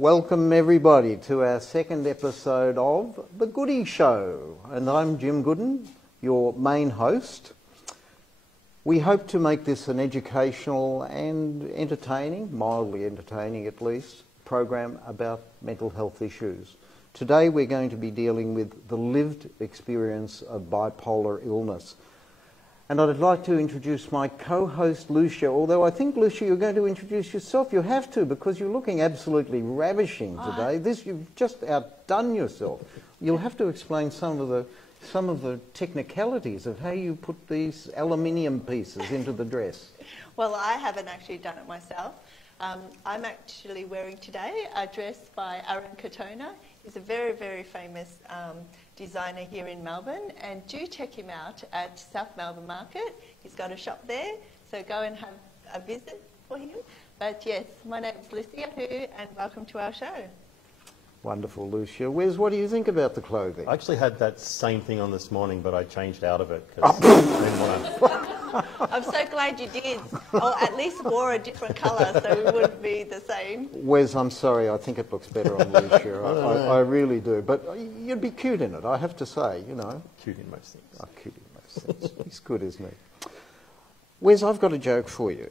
Welcome everybody to our second episode of The Goodie Show, and I'm Jim Goodin, your main host. We hope to make this an educational and entertaining, mildly entertaining at least, program about mental health issues. Today we're going to be dealing with the lived experience of bipolar illness. And I'd like to introduce my co-host Lucia, although I think, Lucia, you're going to introduce yourself. You have to, because you're looking absolutely ravishing today. You've just outdone yourself. You'll have to explain some of the technicalities of how you put these aluminium pieces into the dress. Well, I haven't actually done it myself. I'm actually wearing today a dress by Aaron Katona. He's a very, very famous designer here in Melbourne, and do check him out at South Melbourne Market. He's got a shop there, so go and have a visit for him. But yes, my name is Lucia Hou, and welcome to our show. Wonderful, Lucia. Wes, what do you think about the clothing? I actually had that same thing on this morning, but I changed out of it because I didn't want to. I'm so glad you did, or at least wore a different colour so it wouldn't be the same. Wes, I'm sorry, I think it looks better on Lucia. I really do. But you'd be cute in it, I have to say, you know. Cute in most things. Oh, cute in most things. He's good, isn't he? Wes, I've got a joke for you.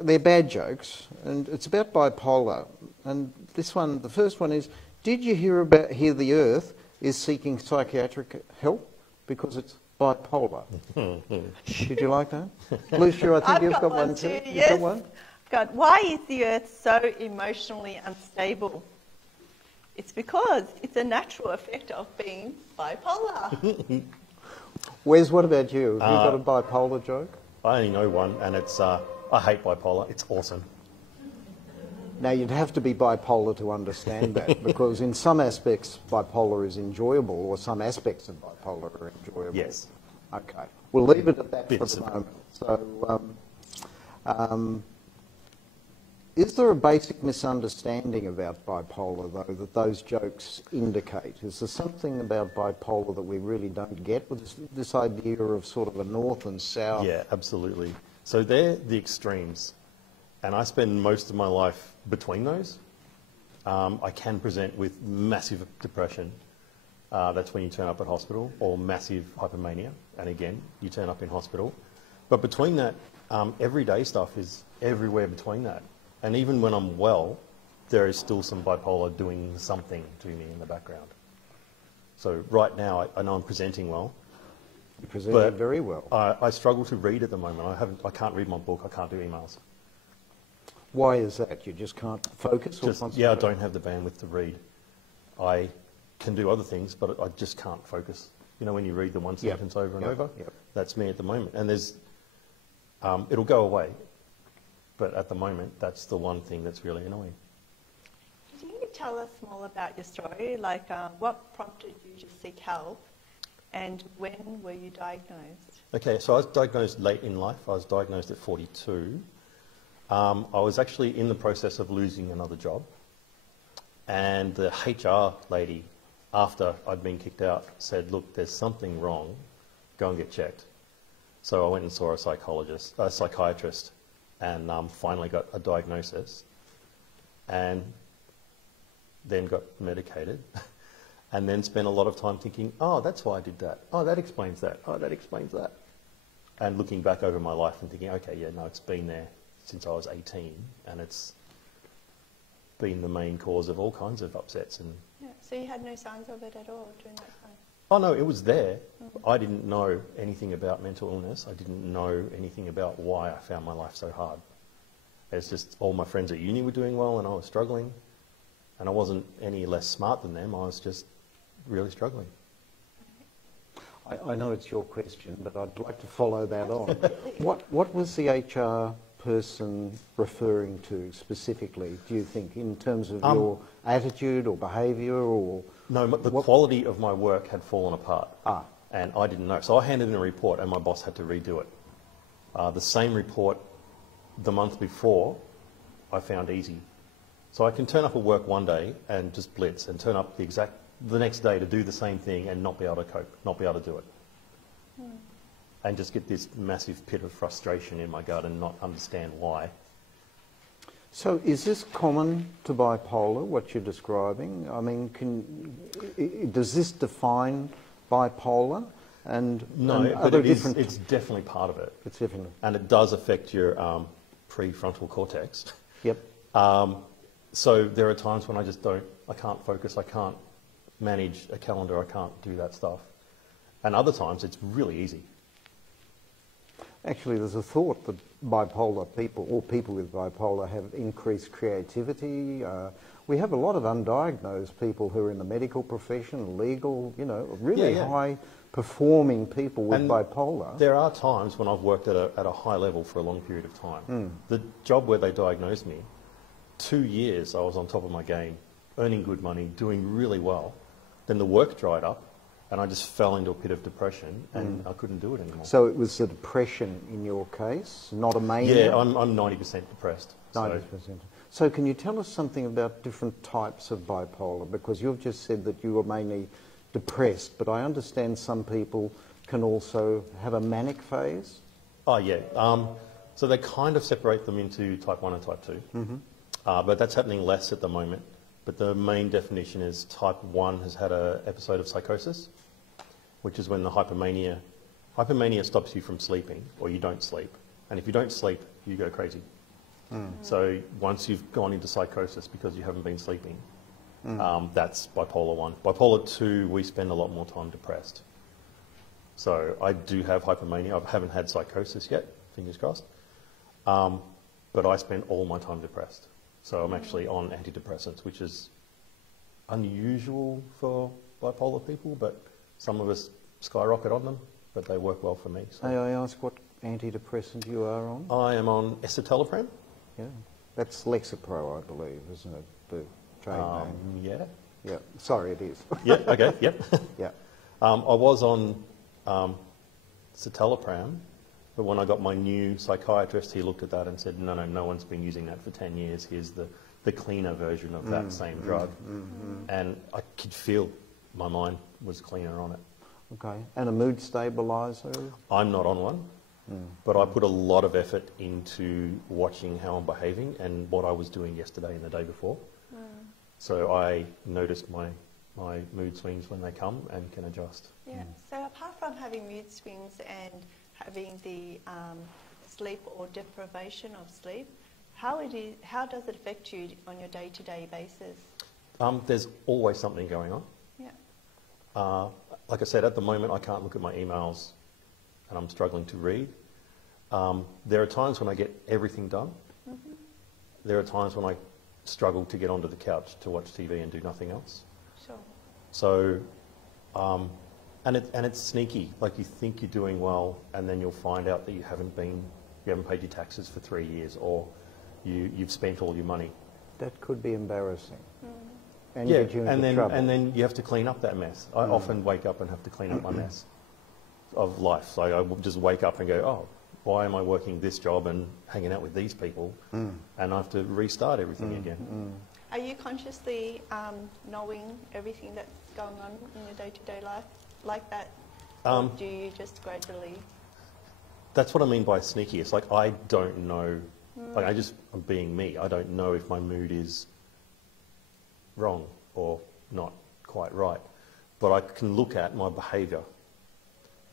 They're bad jokes, and it's about bipolar. And this one, the first one is, did you hear the Earth is seeking psychiatric help because it's bipolar? Did you like that? Lucia, I think you've got one too. Yes. You've got one? God, why is the Earth so emotionally unstable? It's because it's a natural effect of being bipolar. Wes, what about you? Have you got a bipolar joke? I only know one, and it's I hate bipolar. It's awesome. Now, you'd have to be bipolar to understand that, because in some aspects bipolar is enjoyable, or some aspects of bipolar are enjoyable. Yes. Okay. We'll leave it at that Bits for the of moment. So, is there a basic misunderstanding about bipolar, though, that those jokes indicate? Is there something about bipolar that we really don't get, with this idea of sort of a north and south? Yeah, absolutely. So they're the extremes, and I spend most of my life between those. I can present with massive depression. That's when you turn up at hospital, or massive hypomania, and again, you turn up in hospital. But between that, everyday stuff is everywhere between that. And even when I'm well, there is still some bipolar doing something to me in the background. So right now, I know I'm presenting well. You're presenting very well. I struggle to read at the moment. I can't read my book. I can't do emails. Why is that? You just can't focus or concentrate? Yeah, I don't have the bandwidth to read. I can do other things, but I just can't focus. You know, when you read the one sentence over and over? Yep. That's me at the moment. And there's, it'll go away. But at the moment, that's the one thing that's really annoying. Can you tell us more about your story? Like, what prompted you to seek help, and when were you diagnosed? Okay, so I was diagnosed late in life. I was diagnosed at 42. I was actually in the process of losing another job. And the HR lady, after I'd been kicked out, said, look, there's something wrong. Go and get checked. So I went and saw a psychiatrist, and finally got a diagnosis, and then got medicated, and then spent a lot of time thinking, oh, that's why I did that. Oh, that explains that. Oh, that explains that. And looking back over my life and thinking, okay, yeah, no, it's been there since I was 18, and it's been the main cause of all kinds of upsets. And Yeah, so you had no signs of it at all during that time? oh no, it was there. I didn't know anything about mental illness. I didn't know anything about why I found my life so hard. It's just all my friends at uni were doing well and I was struggling. And I wasn't any less smart than them. I was just really struggling. I know it's your question, but I'd like to follow that on. What was the HR person referring to specifically, do you think, in terms of your attitude or behaviour or... No, the quality of my work had fallen apart, and I didn't know. So I handed in a report and my boss had to redo it. The same report the month before I found easy. So I can turn up at work one day and just blitz, and turn up the next day to do the same thing and not be able to cope, not be able to do it. And just get this massive pit of frustration in my gut and not understand why. So is this common to bipolar, what you're describing? I mean, does this define bipolar? No, and but other it's definitely part of it. It's definitely. And it does affect your prefrontal cortex. Yep. So there are times when I can't focus, I can't manage a calendar, I can't do that stuff. And other times it's really easy. Actually, there's a thought that bipolar people, or people with bipolar, have increased creativity. We have a lot of undiagnosed people who are in the medical profession, legal, really high-performing people with bipolar. There are times when I've worked at a high level for a long period of time. The job where they diagnosed me, 2 years I was on top of my game, earning good money, doing really well. Then the work dried up, and I just fell into a pit of depression, and I couldn't do it anymore. So it was the depression in your case, not a mania? Yeah, I'm 90% depressed. 90%. So can you tell us something about different types of bipolar? Because you've just said that you were mainly depressed, but I understand some people can also have a manic phase. Oh, yeah. So they kind of separate them into type 1 and type 2. But that's happening less at the moment. But the main definition is type 1 has had an episode of psychosis, which is when the hypomania stops you from sleeping, or you don't sleep. And if you don't sleep, you go crazy. So once you've gone into psychosis because you haven't been sleeping, that's bipolar 1. Bipolar 2, we spend a lot more time depressed. So I do have hypomania. I haven't had psychosis yet, fingers crossed. But I spend all my time depressed. So I'm actually on antidepressants, which is unusual for bipolar people, but some of us skyrocket on them, but they work well for me. So. May I ask what antidepressant you are on? I am on escitalopram. Yeah, that's Lexapro, I believe, isn't it? The trade name. Yeah. Yeah. Sorry, it is. Yeah. Okay. Yep. Yeah. I was on citalopram, but when I got my new psychiatrist, he looked at that and said, no one's been using that for 10 years. Here's the cleaner version of that same drug. And I could feel my mind was cleaner on it. Okay. And a mood stabiliser? I'm not on one, but I put a lot of effort into watching how I'm behaving and what I was doing yesterday and the day before. So I noticed my mood swings when they come and can adjust. Yeah. So apart from having mood swings and having the sleep or deprivation of sleep, how does it affect you on your day-to-day basis? There's always something going on. Yeah. Like I said, at the moment I can't look at my emails and I'm struggling to read. There are times when I get everything done. There are times when I struggle to get onto the couch to watch TV and do nothing else. Sure. So, and it's sneaky. Like you think you're doing well, and then you'll find out that you haven't paid your taxes for 3 years, or you've spent all your money. That could be embarrassing. And Yeah, get you into and then trouble. you have to clean up that mess. I often wake up and have to clean up my mess of life. So I will just wake up and go, oh, why am I working this job and hanging out with these people? And I have to restart everything again. Are you consciously knowing everything that's going on in your day-to-day life like that? Or do you just gradually... That's what I mean by sneaky. It's like I don't know, like I'm being me. I don't know if my mood is wrong or not quite right. But I can look at my behaviour.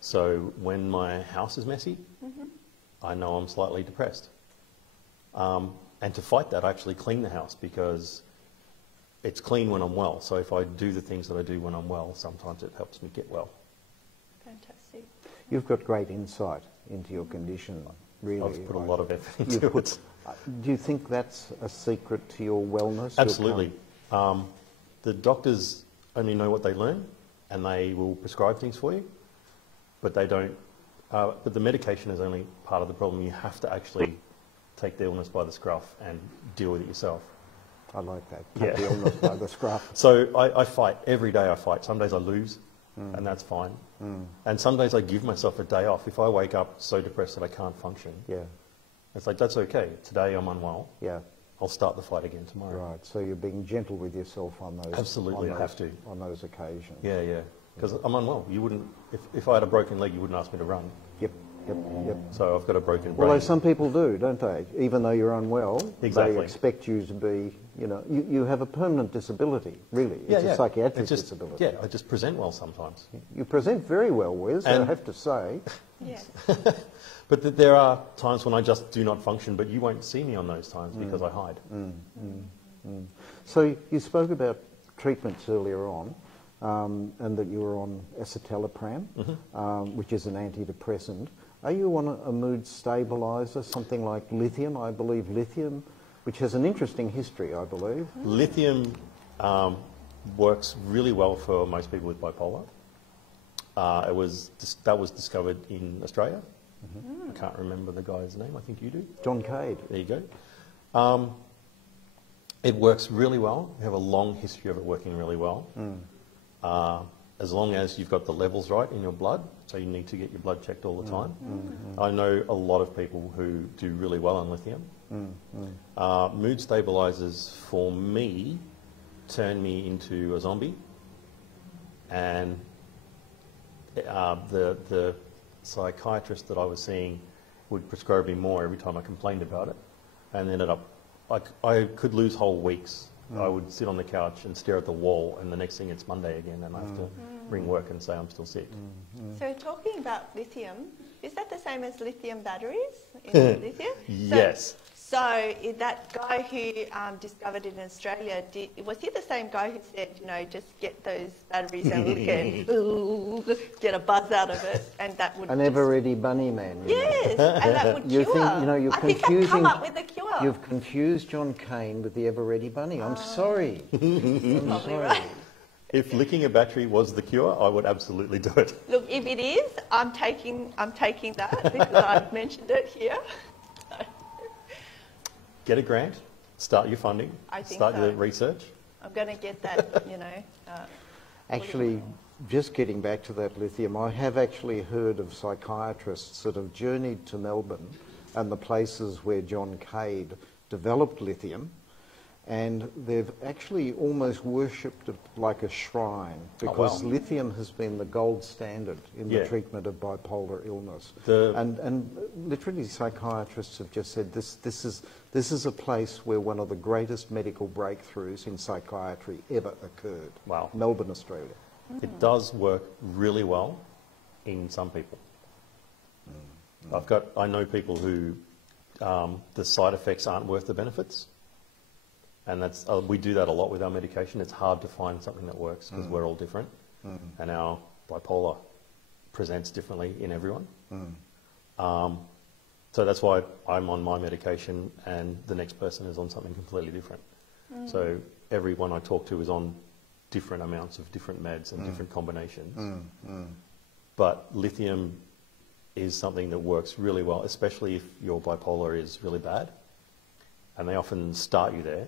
So when my house is messy, I know I'm slightly depressed. And to fight that, I actually clean the house because it's clean when I'm well. So if I do the things that I do when I'm well, sometimes it helps me get well. Fantastic. You've got great insight into your condition, really. I've put a lot of effort into it. Do you think that's a secret to your wellness? Absolutely. The doctors only know what they learn, and they will prescribe things for you, but they don't. But the medication is only part of the problem. You have to actually take the illness by the scruff and deal with it yourself. I like that. Take the illness by the scruff. So I fight. Every day I fight. Some days I lose, and that's fine. And some days I give myself a day off. If I wake up so depressed that I can't function, it's like, that's okay. Today I'm unwell. Yeah. I'll start the fight again tomorrow. Right. So you're being gentle with yourself on those. Absolutely, I have to. On those occasions. Yeah. Because I'm unwell. You wouldn't, if I had a broken leg, you wouldn't ask me to run. Yep. Yep, yep. So I've got a broken brain. Well, some people do, don't they? Even though you're unwell, Exactly. they expect you to be, you have a permanent disability, really. It's a psychiatric disability. Yeah, I just present well sometimes. You present very well, Wes, I have to say. Yes. But there are times when I just do not function, but you won't see me on those times because I hide. So you spoke about treatments earlier on, and that you were on escitalopram, which is an antidepressant. Are you on a mood stabiliser, something like lithium? I believe lithium, which has an interesting history, I believe. Lithium works really well for most people with bipolar. That was discovered in Australia. I can't remember the guy's name. I think you do. John Cade. There you go. It works really well. We have a long history of it working really well. As long as you've got the levels right in your blood, so you need to get your blood checked all the time. I know a lot of people who do really well on lithium. Mood stabilisers, for me, turn me into a zombie, and the psychiatrist that I was seeing would prescribe me more every time I complained about it, and ended up, I could lose whole weeks. I would sit on the couch and stare at the wall, and the next thing it's Monday again, and I have to ring work and say I'm still sick. So talking about lithium, is that the same as lithium batteries in lithium? Yes. So that guy who discovered it in Australia, was he the same guy who said, just get those batteries and we can get a buzz out of it, and that would an ever-ready bunny man. Yes, and that would You cure. think, you're I think I've come up with a cure. You've confused John Cain with the ever-ready bunny. I'm sorry. I'm Probably sorry. right. If licking a battery was the cure, I would absolutely do it. Look, if it is, I'm taking that because I've mentioned it here. Get a grant, start your funding, start your research. I'm going to get that, Actually, just getting back to that lithium, I have actually heard of psychiatrists that have journeyed to Melbourne and the places where John Cade developed lithium, and they've actually almost worshipped it like a shrine, because lithium has been the gold standard in the treatment of bipolar illness. And literally psychiatrists have just said this is a place where one of the greatest medical breakthroughs in psychiatry ever occurred. Wow. Melbourne, Australia. It does work really well in some people. I know people who the side effects aren't worth the benefits. And that's we do that a lot with our medication. It's hard to find something that works because we're all different, and our bipolar presents differently in everyone. So that's why I'm on my medication and the next person is on something completely different. So everyone I talk to is on different amounts of different meds and different combinations. But lithium is something that works really well, especially if your bipolar is really bad. And they often start you there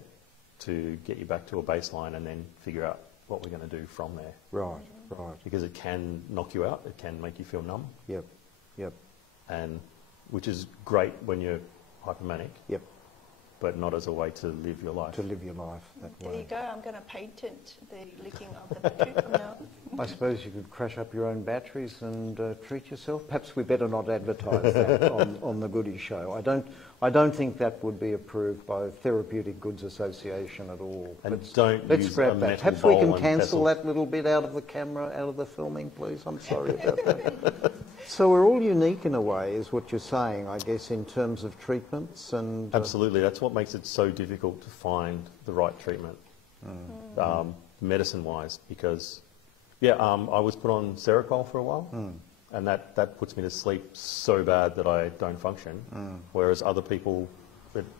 to get you back to a baseline and then figure out what we're going to do from there. Right, right. Because it can knock you out, it can make you feel numb. Yep, yep. And which is great when you're hypomanic. Yep. But not as a way to live your life. To live your life that way. There you go. I'm going to patent the licking of the battery from now on. I suppose you could crash up your own batteries and treat yourself. Perhaps we better not advertise that on the Goodin show. I don't think that would be approved by the Therapeutic Goods Association at all. And let's use scrap a that. metal Perhaps we bowl can and cancel pestle. that little bit out of the camera, out of the filming, please. I'm sorry about that. So we're all unique in a way, is what you're saying, I guess, in terms of treatments and... Absolutely. That's what makes it so difficult to find the right treatment, medicine-wise, because, I was put on Seroquel for a while, and that puts me to sleep so bad that I don't function, whereas other people,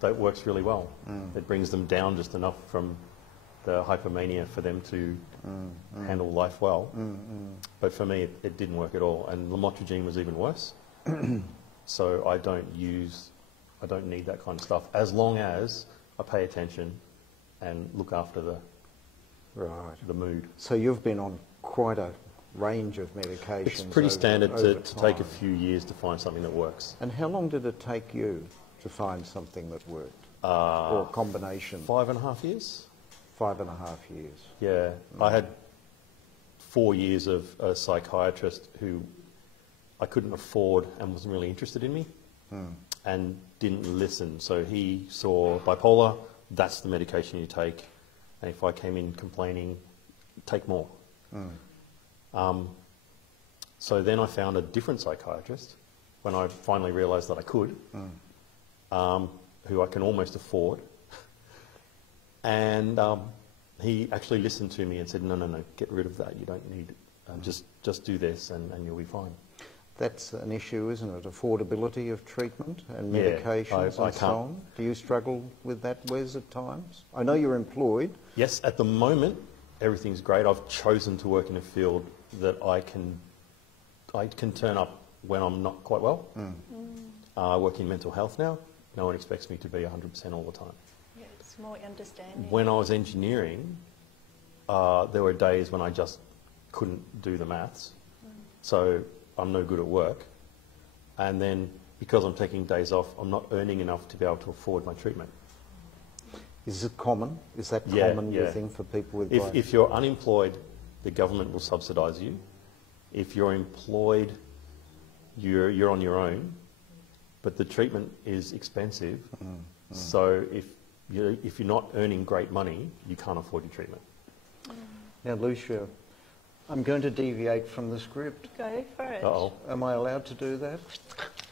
that works really well. It brings them down just enough from the hypomania for them to handle life well. But for me, it didn't work at all. And lamotrigine was even worse. So I don't need that kind of stuff, as long as I pay attention and look after the mood. So you've been on quite a range of medications. It's pretty standard to take a time. few years to find something that works. And how long did it take you to find something that worked? Or a combination? 5.5 years. 5.5 years. Yeah, I had 4 years of a psychiatrist who I couldn't afford and wasn't really interested in me and didn't listen. So he saw bipolar, that's the medication you take. And if I came in complaining, take more. So then I found a different psychiatrist when I finally realised that I could, who I can almost afford. And he actually listened to me and said, no, get rid of that. You don't need it. Just do this and you'll be fine. That's an issue, isn't it? Affordability of treatment and Yeah, medications I and so can't. on. Do you struggle with that, Wes, at times? I know you're employed. Yes, at the moment, everything's great. I've chosen to work in a field that I can turn up when I'm not quite well. I work in mental health now. No one expects me to be 100% all the time. Yeah, it's more understanding. When I was engineering, there were days when I just couldn't do the maths. So I'm no good at work. And then because I'm taking days off, I'm not earning enough to be able to afford my treatment. Is it common? Is that Yeah, common, you yeah. think, for people with If you're unemployed, the government will subsidise you. If you're employed, you're on your own, but the treatment is expensive. So if you're not earning great money, you can't afford your treatment. Now, Lucia, I'm going to deviate from the script. Go for it. Uh-oh. Am I allowed to do that?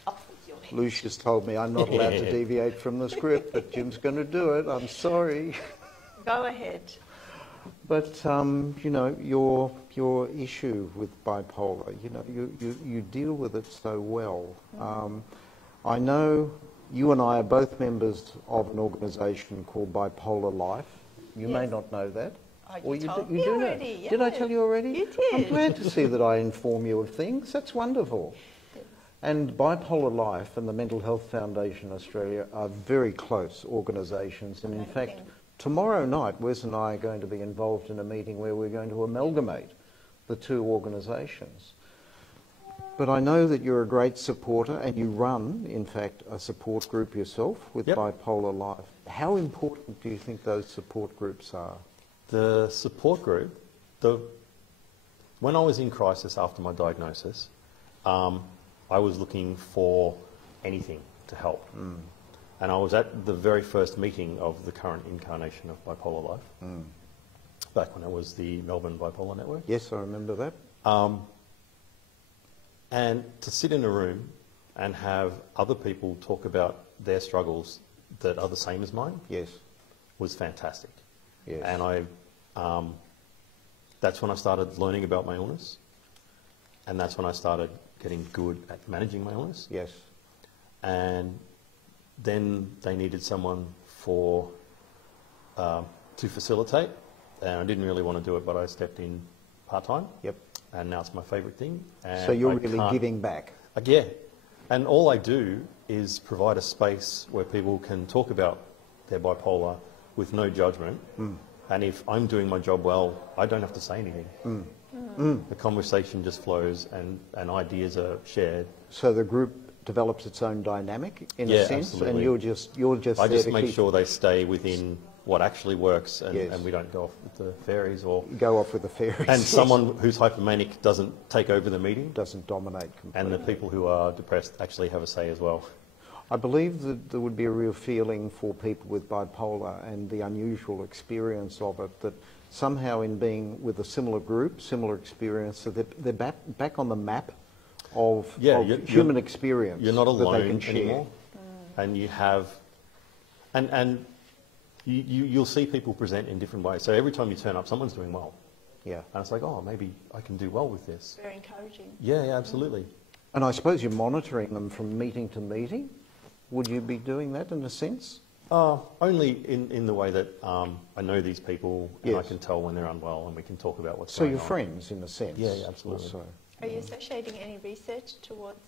Off with your head. Lucia's told me I'm not allowed to deviate from the script, but Jim's going to do it. I'm sorry. Go ahead. But, you know, your issue with bipolar, you know, you deal with it so well. I know you and I are both members of an organisation called Bipolar Life. You may Yes. not know that. Oh, Or you told do, me you do know. already, Did I yes. tell you already? You I'm did. glad to see that I inform you of things. That's wonderful. Yes. And Bipolar Life and the Mental Health Foundation Australia are very close organisations. And in fact, Amazing. tomorrow night, Wes and I are going to be involved in a meeting where we're going to amalgamate the two organisations. But I know that you're a great supporter and you run, in fact, a support group yourself with Yep. Bipolar Life. How important do you think those support groups are? The support group, when I was in crisis after my diagnosis, I was looking for anything to help. And I was at the very first meeting of the current incarnation of Bipolar Life, back when it was the Melbourne Bipolar Network. Yes, I remember that. And to sit in a room and have other people talk about their struggles that are the same as mine Yes. was fantastic. Yes. And that's when I started learning about my illness, and that's when I started getting good at managing my illness. Yes. And then they needed someone to facilitate, and I didn't really want to do it, but I stepped in part-time. Yep. And now it's my favourite thing. And So you're I really can't- giving back. Yeah. And all I do is provide a space where people can talk about their bipolar with no judgment. And if I'm doing my job well, I don't have to say anything. The conversation just flows and ideas are shared. So the group develops its own dynamic in a Yeah, sense, absolutely. and you're just I there just to make keep, sure they stay within what actually works and, Yes. and we don't go off with the fairies or... go off with the fairies. And someone who's hypomanic doesn't take over the meeting, doesn't dominate completely. and the people who are depressed actually have a say as well. I believe that there would be a real feeling for people with bipolar and the unusual experience of it, that somehow in being with a similar group, similar experience, that they're back on the map of, human experience. You're not that they alone can share. anymore, and you have, and you'll see people present in different ways. So every time you turn up, someone's doing well, Yeah. and it's like, oh, maybe I can do well with this. Very encouraging. Yeah, absolutely. And I suppose you're monitoring them from meeting to meeting. Would you be doing that in a sense? Only in the way that I know these people, and I Yes. can tell when they're unwell, and we can talk about what's So going you're on. friends in a sense. Yeah, yeah, absolutely. Also. Are you associating any research towards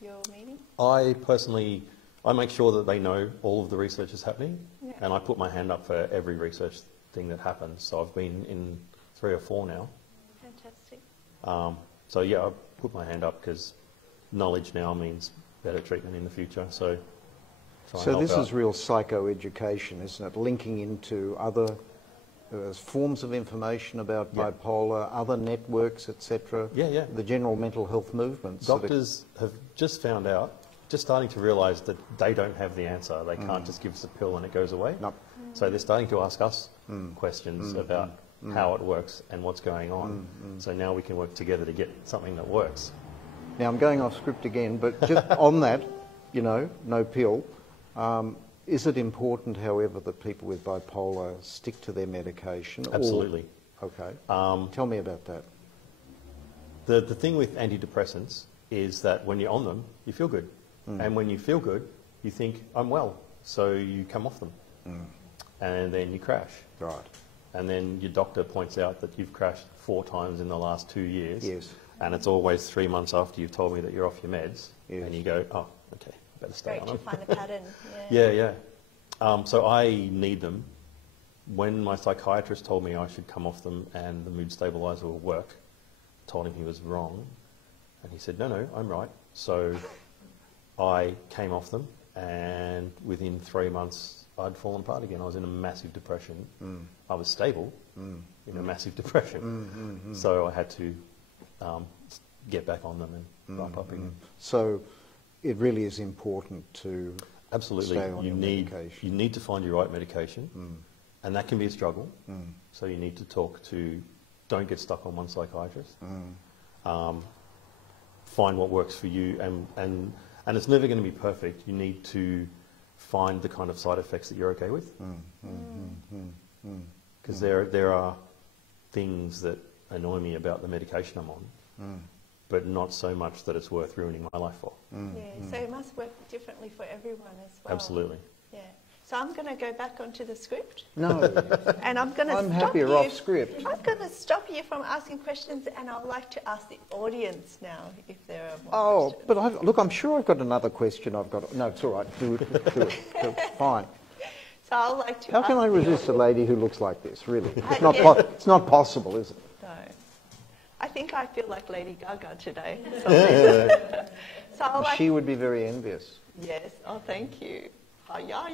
your meeting? I personally, I make sure that they know all of the research is happening, Yeah. and I put my hand up for every research thing that happens. So I've been in 3 or 4 now. Fantastic. So yeah, I put my hand up because knowledge now means better treatment in the future. So try and So help this out. is real psychoeducation, isn't it? Linking into other forms of information about Yeah. bipolar, other networks, etc. Yeah. The general mental health movements. Doctors have just found out, just starting to realise that they don't have the answer. They can't just give us a pill and it goes away. No. So they're starting to ask us questions about how it works and what's going on. So now we can work together to get something that works. Now I'm going off script again, but just on that, no pill. Is it important, however, that people with bipolar stick to their medication? Absolutely. Okay. Tell me about that. The thing with antidepressants is that when you're on them, you feel good. And when you feel good, you think, I'm well. So you come off them. And then you crash. Right. And then your doctor points out that you've crashed 4 times in the last 2 years. Yes. And it's always 3 months after you've told me that you're off your meds. Yes. And you go, oh, okay, better stay Great on to them. find a pattern. Yeah. So I need them. When my psychiatrist told me I should come off them and the mood stabiliser will work, I told him he was wrong. And he said, no, I'm right. So I came off them, and within 3 months I'd fallen apart again. I was in a massive depression. I was stable in a massive depression. So I had to get back on them and ramp up again. So it really is important to Absolutely. stay on your medication. You need to find your right medication, and that can be a struggle. So you need to don't get stuck on one psychiatrist. Find what works for you, and it's never going to be perfect. You need to find the kind of side effects that you're okay with. Because there are things that annoy me about the medication I'm on, but not so much that it's worth ruining my life for. So it must work differently for everyone as well. Absolutely. Yeah. So I'm going to go back onto the script. No. And I'm going to I'm stop happier you. off script. I'm going to stop you from asking questions, and I'd like to ask the audience now if there are more Oh, questions. but look, I'm sure I've got another question. No, it's all right. Do it. Fine. So I'd like to How can ask I the resist a audience- lady who looks like this? Really, it's Yeah. it's not possible, is it? No. I think I feel like Lady Gaga today. So I'd like She would be very envious. Yes. Oh, thank you. Oh, yeah.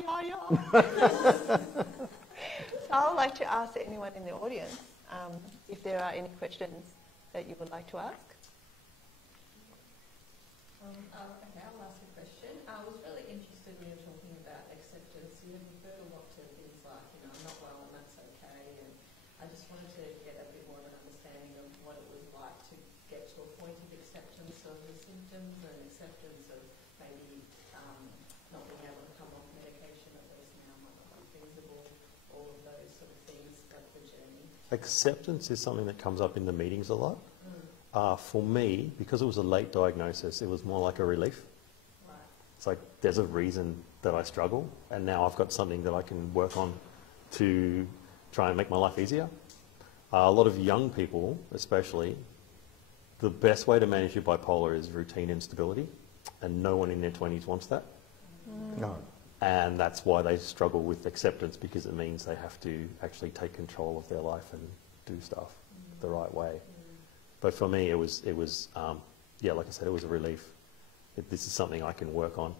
So I'd like to ask anyone in the audience if there are any questions that you would like to ask. Okay, I'll ask a question. I was really interested when you were talking about acceptance. You referred a lot to things like, I'm not well and that's okay. And I just wanted to get a bit more of an understanding of what it was like to get to a point of acceptance of the symptoms and acceptance of maybe not being able to come off medication, at least now might not be feasible, all of those sort of things of the journey. Acceptance is something that comes up in the meetings a lot. For me, because it was a late diagnosis, it was more like a relief. Right. It's like there's a reason that I struggle, and now I've got something that I can work on to try and make my life easier. A lot of young people, especially, the best way to manage your bipolar is routine instability, and no one in their 20s wants that. No. And that's why they struggle with acceptance, because it means they have to actually take control of their life and do stuff the right way. But for me, it was like I said, it was a relief. This is something I can work on.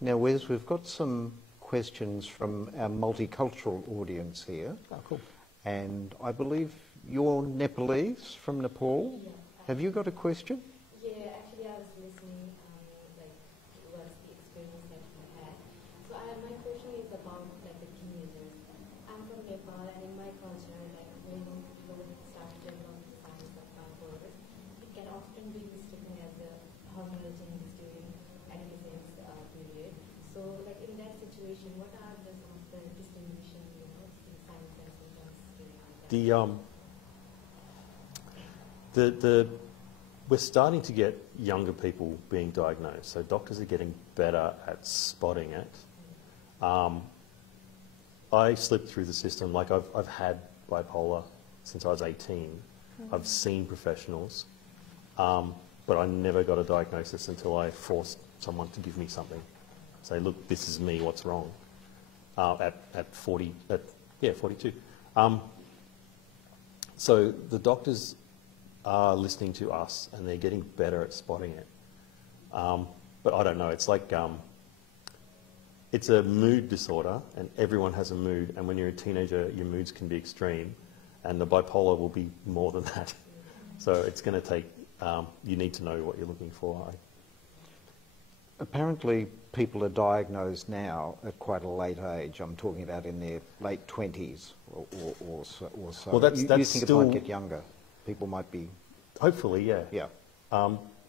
Now, Wes, we've got some questions from our multicultural audience here. Oh, cool. And I believe you're Nepalese, from Nepal. Yeah. Have you got a question? Yeah, actually I was listening, what's the experience that you had. So my question is about the teenagers. I'm from Nepal, and in my culture, when people start to develop the signs of bipolar, it can often be mistaken as a hormonal changes during adolescence period. So in that situation, what are some of the distinguishing, the signs and symptoms? We're starting to get younger people being diagnosed, so doctors are getting better at spotting it. I slipped through the system. Like I've had bipolar since I was 18. I've seen professionals, but I never got a diagnosis until I forced someone to give me something. Say, look, this is me. What's wrong? At 42. So the doctors are listening to us, and they're getting better at spotting it. But I don't know. It's like it's a mood disorder, and everyone has a mood, and when you're a teenager, your moods can be extreme, and the bipolar will be more than that. So it's going to take, you need to know what you're looking for. Apparently, people are diagnosed now at quite a late age. I'm talking about in their late 20s or so. Well, that's you think still, it might get younger? People might be... Hopefully, yeah. Yeah.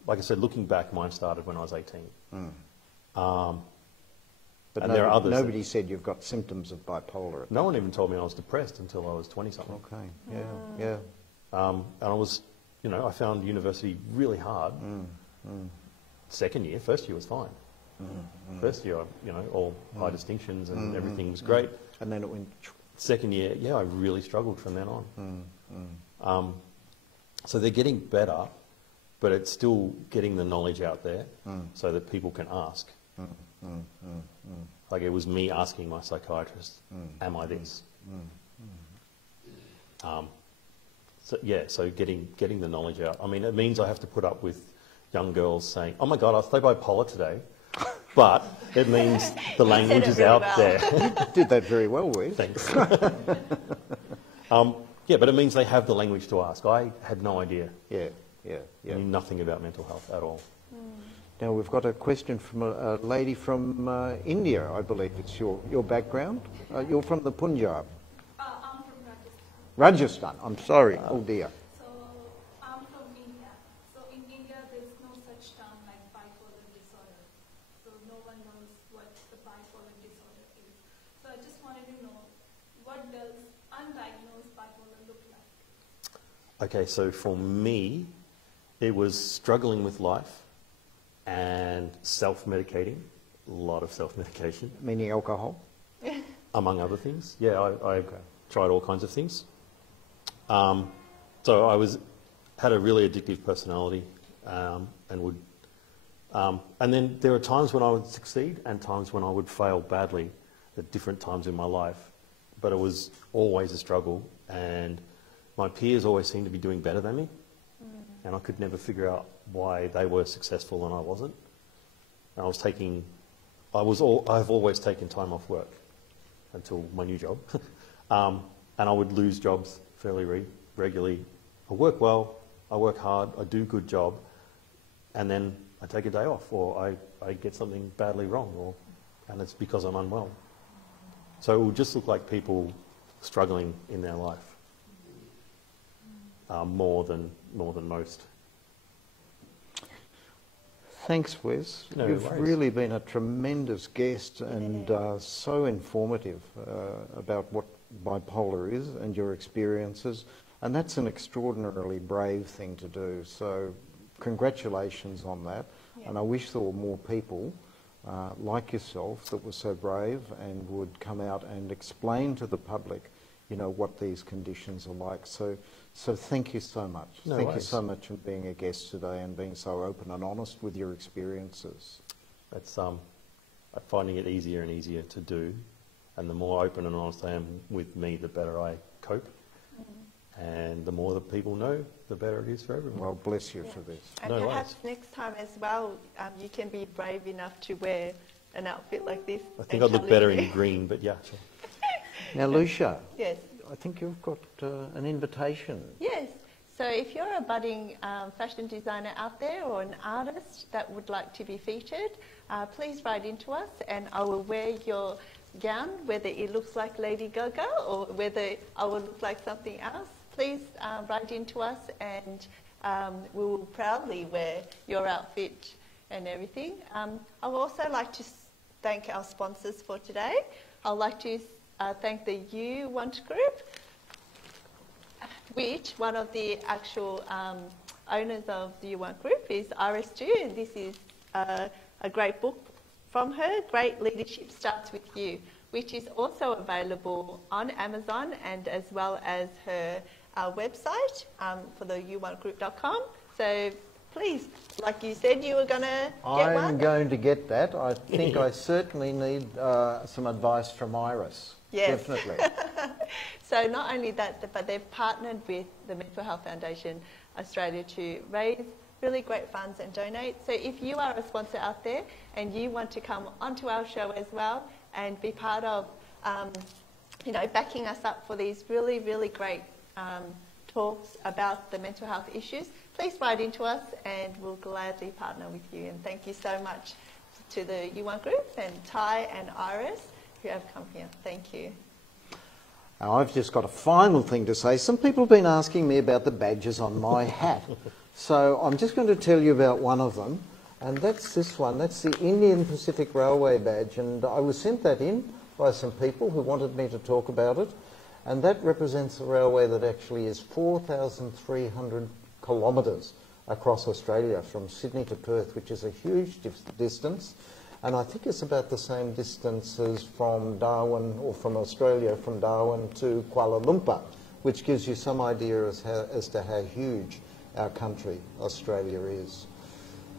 Like I said, looking back, mine started when I was 18. But and there are others. Nobody said you've got symptoms of bipolar. No one even told me I was depressed until I was 20-something. Okay, yeah. And I was, I found university really hard. Second year, first year was fine. First year, all high distinctions and everything was great. And then it went... Second year, I really struggled from then on. So they're getting better, but it's still getting the knowledge out there so that people can ask. Like it was me asking my psychiatrist, am I this? So getting the knowledge out. I mean, it means I have to put up with young girls saying, oh my God, I stay bipolar today. But it means the language is out there. You did that very well, Wes. Thanks. But it means they have the language to ask. I had no idea. Yeah. I knew nothing about mental health at all. Now we've got a question from a lady from India, I believe it's your background. You're from the Punjab. I'm from Rajasthan. Rajasthan, I'm sorry. Oh dear. So I'm from India. So in India, there's no such term like bipolar disorder. So no one knows what the bipolar disorder is. So I just wanted to know, what does undiagnosed bipolar look like? Okay, so for me, it was struggling with life and self-medicating, a lot of self-medication. Meaning alcohol? Among other things. Yeah, I tried all kinds of things. So I had a really addictive personality and then there are times when I would succeed and times when I would fail badly at different times in my life. But it was always a struggle, and my peers always seemed to be doing better than me, and I could never figure out why they were successful and I wasn't. And I've always taken time off work until my new job, and I would lose jobs fairly regularly. I work well, I work hard, I do a good job, and then I take a day off, or I get something badly wrong, and it's because I'm unwell. So it would just look like people struggling in their life more than most. Thanks, Wes. No You've worries. really been a tremendous guest and so informative about what bipolar is and your experiences. And that's an extraordinarily brave thing to do. So congratulations on that. Yeah. And I wish there were more people like yourself that were so brave and would come out and explain to the public, what these conditions are like. So thank you so much. No thank worries. you so much for being a guest today and being so open and honest with your experiences. It's I'm finding it easier and easier to do, and the more open and honest I am with me, the better I cope. And the more that people know, the better it is for everyone. Well, bless you for this. And No perhaps worries. next time as well, you can be brave enough to wear an outfit like this. I think I'd look better in green, but yeah, sure. Now, Lucia, Yes. I think you've got an invitation. Yes. So if you're a budding fashion designer out there or an artist that would like to be featured, please write into us and I will wear your gown, whether it looks like Lady Gaga or whether I will look like something else. Please write into us and we will proudly wear your outfit and everything. I would also like to thank our sponsors for today. I'd like to thank the You Want Group, which one of the actual owners of the You Want Group is Iris Ju, and this is a great book from her, Great Leadership Starts With You, which is also available on Amazon and as well as her website for the youmwantgroup.com. So please, like you said, you were going to get one. I'm going to get that. I think I certainly need some advice from Iris. Yes. Definitely. So not only that, but they've partnered with the Mental Health Foundation Australia to raise really great funds and donate. So if you are a sponsor out there and you want to come onto our show as well and be part of, backing us up for these really, really great talks about the mental health issues, please write into us and we'll gladly partner with you. And thank you so much to the U1 group and Ty and Iris who have come here. Thank you. Now, I've just got a final thing to say. Some people have been asking me about the badges on my hat. So I'm just going to tell you about one of them, and that's this one. That's the Indian Pacific Railway badge, and I was sent that in by some people who wanted me to talk about it, and that represents a railway that actually is 4,300 kilometres across Australia from Sydney to Perth, which is a huge distance. And I think it's about the same distance as from Darwin, or from Australia, from Darwin to Kuala Lumpur, which gives you some idea as to how huge our country, Australia, is.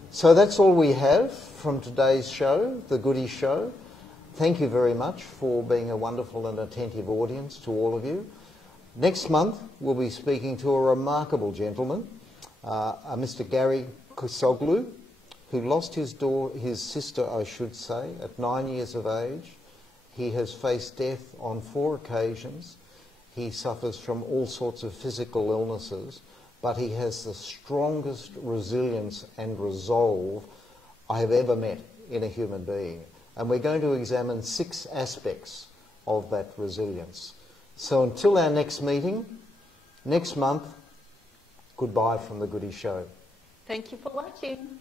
So that's all we have from today's show, The Goodie Show. Thank you very much for being a wonderful and attentive audience to all of you. Next month, we'll be speaking to a remarkable gentleman, a Mr. Gary Kusoglu, who lost his sister, I should say, at 9 years of age. He has faced death on 4 occasions. He suffers from all sorts of physical illnesses, but he has the strongest resilience and resolve I have ever met in a human being. And we're going to examine 6 aspects of that resilience. So until our next meeting, next month, goodbye from The Goodie Show. Thank you for watching.